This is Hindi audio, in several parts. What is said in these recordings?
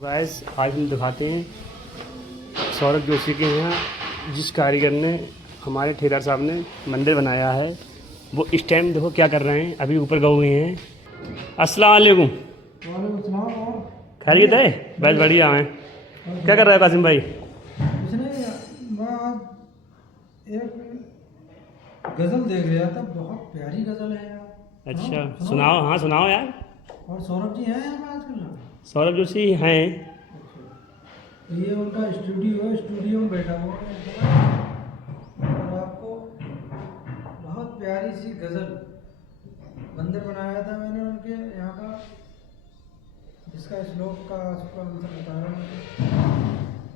गाइस आज हम दिखाते हैं सौरभ जोशी के यहाँ जिस कारीगर ने हमारे ठेकेदार साहब ने मंदिर बनाया है वो इस टाइम देखो क्या कर रहे हैं। अभी ऊपर गए हुए हैं। अस्सलाम वालेकुम। खैरियत है? बहुत बढ़िया हैं। क्या कर रहा है कासिम भाई? मैं आज एक गजल देख रहा था, बहुत प्यारी गजल है यार। अच्छा सुनाओ। हाँ सुनाओ यार। और सौरभ जी हैं यहाँ पे आजकल ना? सौरभ जोशी हैं। तो ये उनका स्टूडियो में बैठा हुआ है और आपको बहुत प्यारी सी गजल मंदिर बनाया था मैंने उनके यहाँ का, जिसका श्लोक का उसका आंसर बताया मुझे।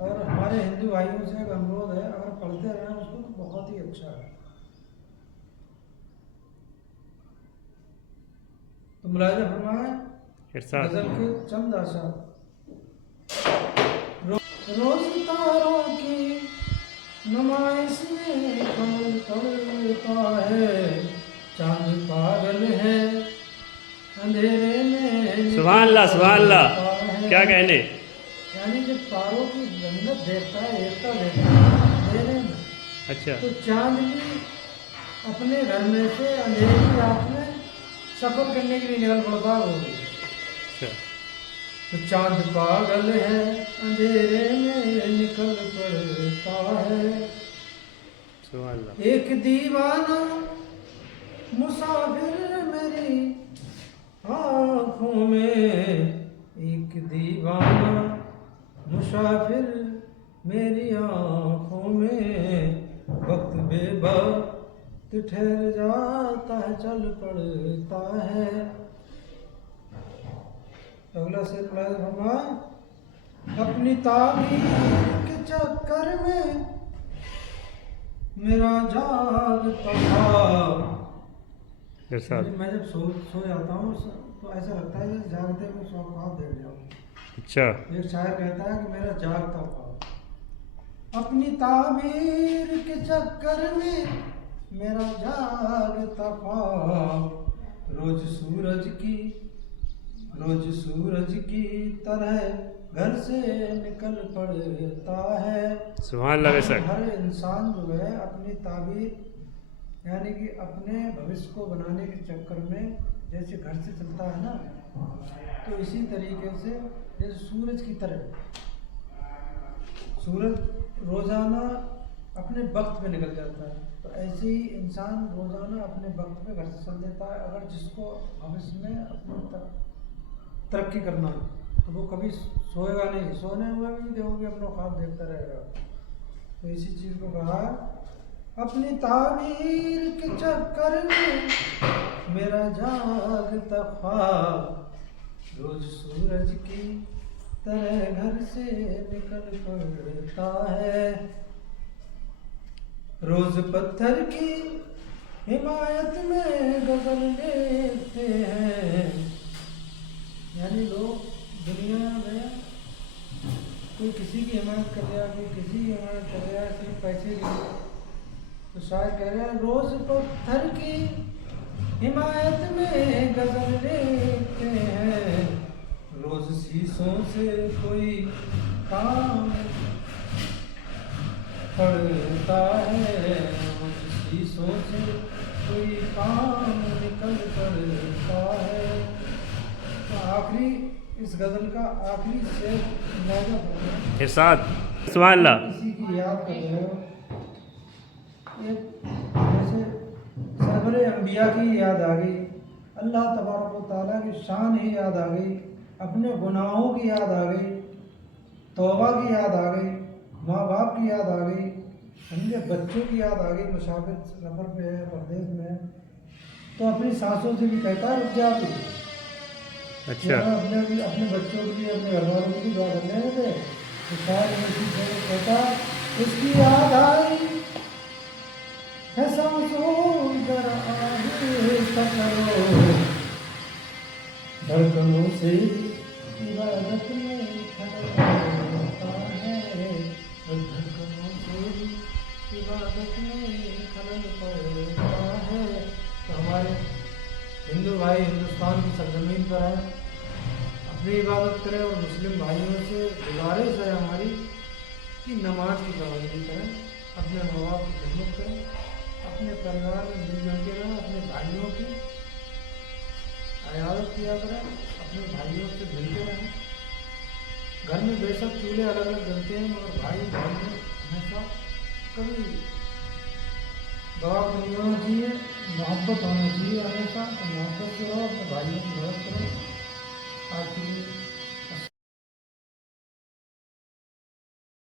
और हमारे हिंदू भाइयों से एक अनुरोध है, अगर पढ़ते रहें उसको तो बहुत ही अच्छा है। तो मुलाहिजा फरमाएं गजल के चंद आशार। रोज तारों की नुमाइश में कमल तड़ता है, चांद पागल है अंधेरे में। सुभान अल्लाह सुभान अल्लाह। क्या कहने, यानी जब तारों की रंगत देखता है, एकता देखता है अंधेरे में, अच्छा तो चांद भी अपने घर में से अंधेरी रात में सफर करने के लिए निकल पड़ता होगी। तो चांद पागल है अंधेरे में निकल पड़ता है, एक दीवाना मुसाफिर मेरी आँखों में, एक दीवाना मुसाफिर मेरी आँखों में, वक्त बेवक्त ठहर जाता है चल पड़ता है। अगला शेर पढ़ा फरमाए, अपनी ताबीर के चक्कर में मेरा जागता था। मैं जब सो जाता हूँ तो ऐसा लगता है जैसे जागते हुए ख्वाब देख रहा हूँ। अच्छा एक शायर कहता है कि मेरा जागता ख्वाब, अपनी ताबीर के चक्कर में मेरा जागता ख्वाब, रोज सूरज की तरह घर से निकल पड़ता है। सुभान अल्लाह। बेशक हर इंसान जो है अपनी ताबीर यानी कि अपने भविष्य को बनाने के चक्कर में जैसे घर से चलता है ना, तो इसी तरीके से जैसे सूरज की तरह, सूरज रोजाना अपने वक्त पे निकल जाता है, तो ऐसे ही इंसान रोजाना अपने वक्त पे घर से चल देता है। अगर जिसको भविष्य में अपनी तरक्की करना है तो वो कभी सोएगा नहीं, सोने हुए भी देखोगे अपना ख्वाब देखता रहेगा। तो इसी चीज़ को कहा, अपनी ताबीर के चक्कर में मेरा जागता ख्वाब, रोज सूरज की तरह घर से निकल पड़ता है, रोज पत्थर की हिमायत में गजल लेते हैं। यानी लोग दुनिया में कोई किसी की हिमायत कर रहा है, कोई किसी की हिमायत कर रहा है सिर्फ पैसे के लिए, तो शायद कह रहे हैं रोज पत्थर की हिमायत में गजल लेते हैं, रोज शीशों से कोई काम पड़ता है, रोज शीशों से कोई काम निकल पड़ता है। तो आखिरी इस गजल का आखिरी शेर इरशाद। सुभान अल्लाह। किसी की याद कर रहे हो, एक जैसे सरवरे अंबिया की याद आ गई, अल्लाह तबारक व तआला की शान ही याद आ गई, अपने गुनाहों की याद आ गई, तौबा की याद आ गई, माँ बाप की याद आ गई, उनके बच्चों की याद आ गई, मुसाफिर सफर पे है, परदेश में है, तो अपनी सासों से भी कहता है रुक जा भी। अच्छा अपने बच्चों के लिए, अपने घर वालों की दुआ करने में थे, तो शायद कहता उसकी याद आई है सांसों जरा आहिस्ता करो, धड़कनों से इबादत में खलता है, धड़कनों से इबादत में खलल पड़ता है। तो हमारे हिंदू भाई हिंदुस्तान की सरजमीन पर है, अपनी इबादत करें और मुस्लिम भाइयों से आपसे गुजारिश है हमारी कि नमाज की पाबंदी करें, अपने माँ बाप की खिदमत करें, अपने परिवार में मिलजुल के रहें, अपने भाइयों की इयादत किया करें, अपने भाइयों से मिलते रहें। घर में बेशक चूल्हे अलग अलग जलते हैं, मगर भाई भाई में हमेशा कभी दबाव नहीं होना चाहिए, मोहब्बत होना चाहिए हमेशा। तो मोहब्बत से रहो, अपने भाइयों की मदद करो। आज के लिए